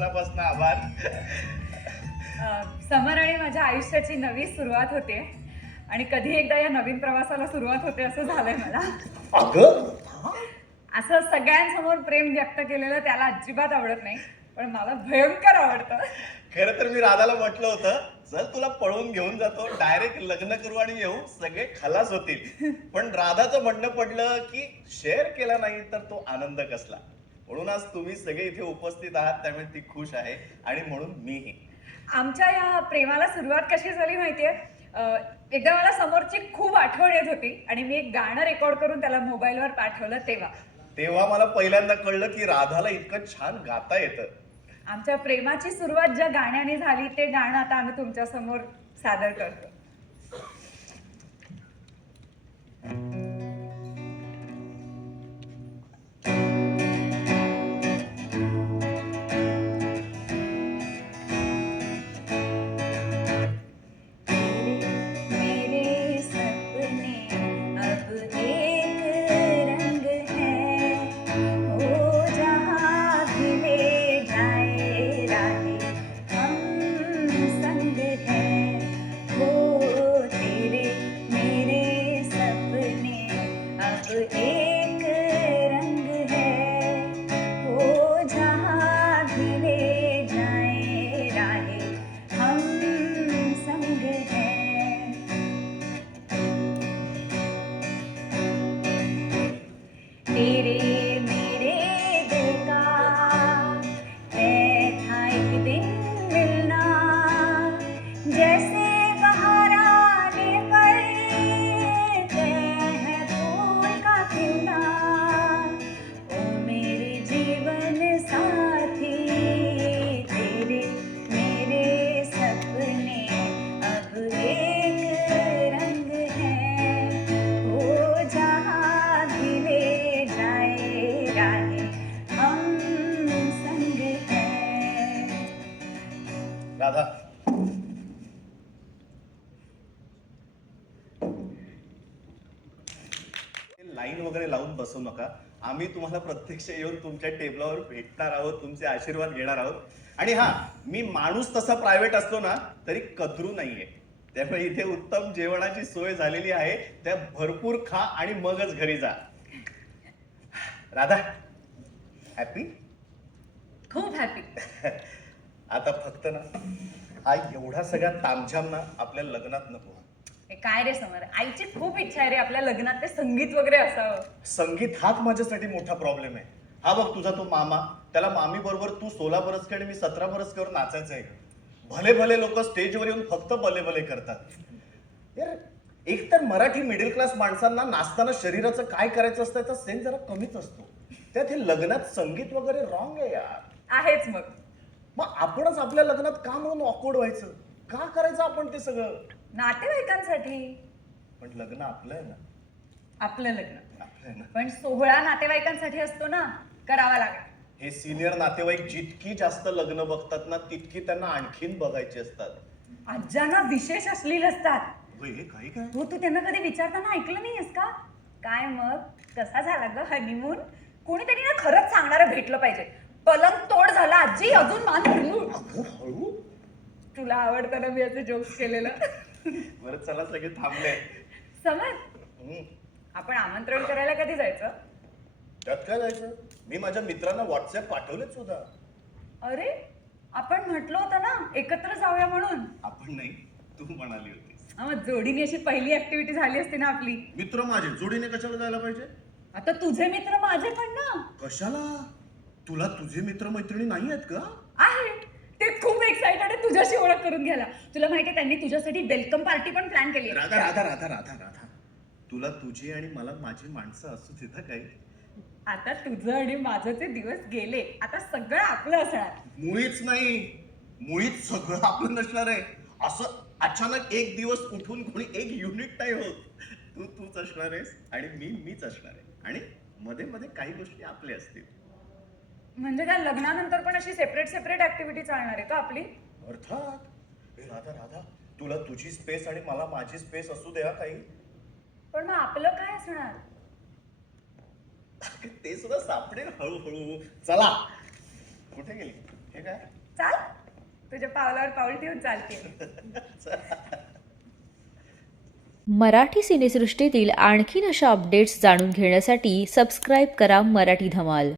मनापासून आभार. समर आणि माझ्या आयुष्याची नवी सुरुवात होते आणि कधी एकदा या नवीन प्रवासाला सुरुवात होते असं झालंय मला. अगं असं सगळ्यांसमोर प्रेम व्यक्त केलेलं त्याला अजिबात आवडत नाही, पण मला भयंकर आवडतं. खरं तर मी राधाला म्हटलं होतं, चल तुला पळवून घेऊन जातो, डायरेक्ट लग्न करू आणि येऊ, सगळे खलास होतील. पण राधाचं म्हणणं पडलं की शेअर केला नाही तर तो आनंद कसला. म्हणून आज तुम्ही सगळे इथे उपस्थित आहात, त्यामुळे ती खुश आहे आणि म्हणून मीही. आमच्या या प्रेमाला सुरुवात कशी झाली माहितीये? एकदा मला समोरची खूप आठवण येत होती आणि मी एक गाणं रेकॉर्ड करून त्याला मोबाईलवर पाठवलं तेव्हा मला पहिल्यांदा कळलं की राधाला इतकं छान गाता येतं. आमच्या प्रेमाची सुरुवात ज्या गाण्याने झाली ते गाणं आता आम्ही तुमच्या समोर सादर करतो. राधा, लाईन वगैरे लावून बसू नका. आम्ही तुम्हाला प्रत्यक्ष येऊन तुमच्या टेबलावर भेटणार आहोत, तुमचे आशीर्वाद घेणार आहोत. आणि हा, मी माणूस तसा प्रायव्हेट असलो ना तरी कचरू नाहीये. त्यामुळे इथे उत्तम जेवणाची सोय झालेली आहे, त्या भरपूर खा आणि मगच घरी जा. राधा, हॅपी? खूप हॅपी. आता फक्त ना हा एवढा सगळा तामझाम ना आपल्या लग्नात नको. काय रे समर, आईची खूप इच्छा आहे रे आपल्या लग्नात ते संगीत वगैरे असावं. संगीत हाच माझ्यासाठी मोठा प्रॉब्लेम आहे. हा बघ तुझा तो मामा, त्याला मामी बरोबर तू 16 बरस आणि मी 17 बरस नाचायचं आहे. भले भले लोक स्टेजवर येऊन फक्त भले भले करतात यार. एक तर मराठी मिडल क्लास माणसांना नाचताना शरीराचं काय करायचं असतं त्याचा सेन्स जरा कमीच असतो. त्यात हे लग्नात संगीत वगैरे रॉंग आहे यार. आहेच मग. मग आपणच आपल्या लग्नात का म्हणून ऑकवर्ड व्हायचं? का करायचं आपण ते सगळं? नातेवाईकांसाठी. पण लग्न आपलं आहे ना. आपलं लग्न आपलं आहे ना. पण सोहळा नातेवाईकांसाठी असतो ना, करावा लागेल. हे सिनियर नातेवाईक जितकी जास्त लग्न बघतात ना तितकी त्यांना आणखीन बघायची असतात. आज्यांना विशेष अश्लील असतात. हे काही काय? हो, तू त्यांना कधी विचारताना ऐकलं नाहीयेस का? काय मग कसा झाला ग हनीमून? कोणीतरी ना खरंच सांगणारं भेटलं पाहिजे. पलंग तोड झाला आजी, अजून मान हळू. हळू. तुला आवडतं ना मी याचे जोक्स केलेलं. बरं चला सगळे थांबले. समज, आपण आमंत्रण करायला कधी जायचं? त्यात काय जायचं? मी माझ्या मित्रांना व्हॉट्सअप पाठवलेच सुद्धा. अरे, आपण म्हटलं होतं ना एकत्र जाऊया म्हणून. आपण नाही, तू म्हणाली होतीस. मग जोडीने अशी पहिली ऍक्टिव्हिटी झाली असती ना आपली. मित्र माझे जोडीने कशाला जायला पाहिजे? आता तुझे मित्र माझे पण ना. कशाला? तुला तुझे मित्र मैत्रिणी नाही आहेत का? आहेत. ते खूप एक्साइटेड आहे तुझ्याशी ओळख करून घ्यायला. तुला माहितीये त्यांनी तुझ्यासाठी वेलकम पार्टी पण प्लॅन केली. राधा राधा राधा राधा राधा, तुला तुझी आणि मला माझी माणसं असू तिथं काही. आता तुझं आणि माझं ते दिवस गेले, आता सगळं आपलं असणार. मुळीच नाही, मुळीच सगळं आपलं नसणार आहे. असं अचानक एक दिवस उठून कोणी एक युनिट नाही होत. तू तूच असणार आहेस आणि मीच असणार आहे आणि मध्ये मध्ये काही गोष्टी आपल्या असतील. म्हणजे काय लग्नानंतर पण अशी सेपरेट ऍक्टिव्हिटी चालणार आहे का आपली? अर्थात. राधा राधा, तुला तुझी स्पेस आणि मला माझी स्पेस असू द्या काही. पण मग आपलं काय असणार? ते सुद्धा सापडेल हळूहळू. चला. कुठे गेली? हे काय चाल तुझ्या पावलावर पाऊल ठेवून चालते. मराठी सिनेसृष्टीतील आणखीन अशा अपडेट्स जाणून घेण्यासाठी सबस्क्राईब करा मराठी धमाल.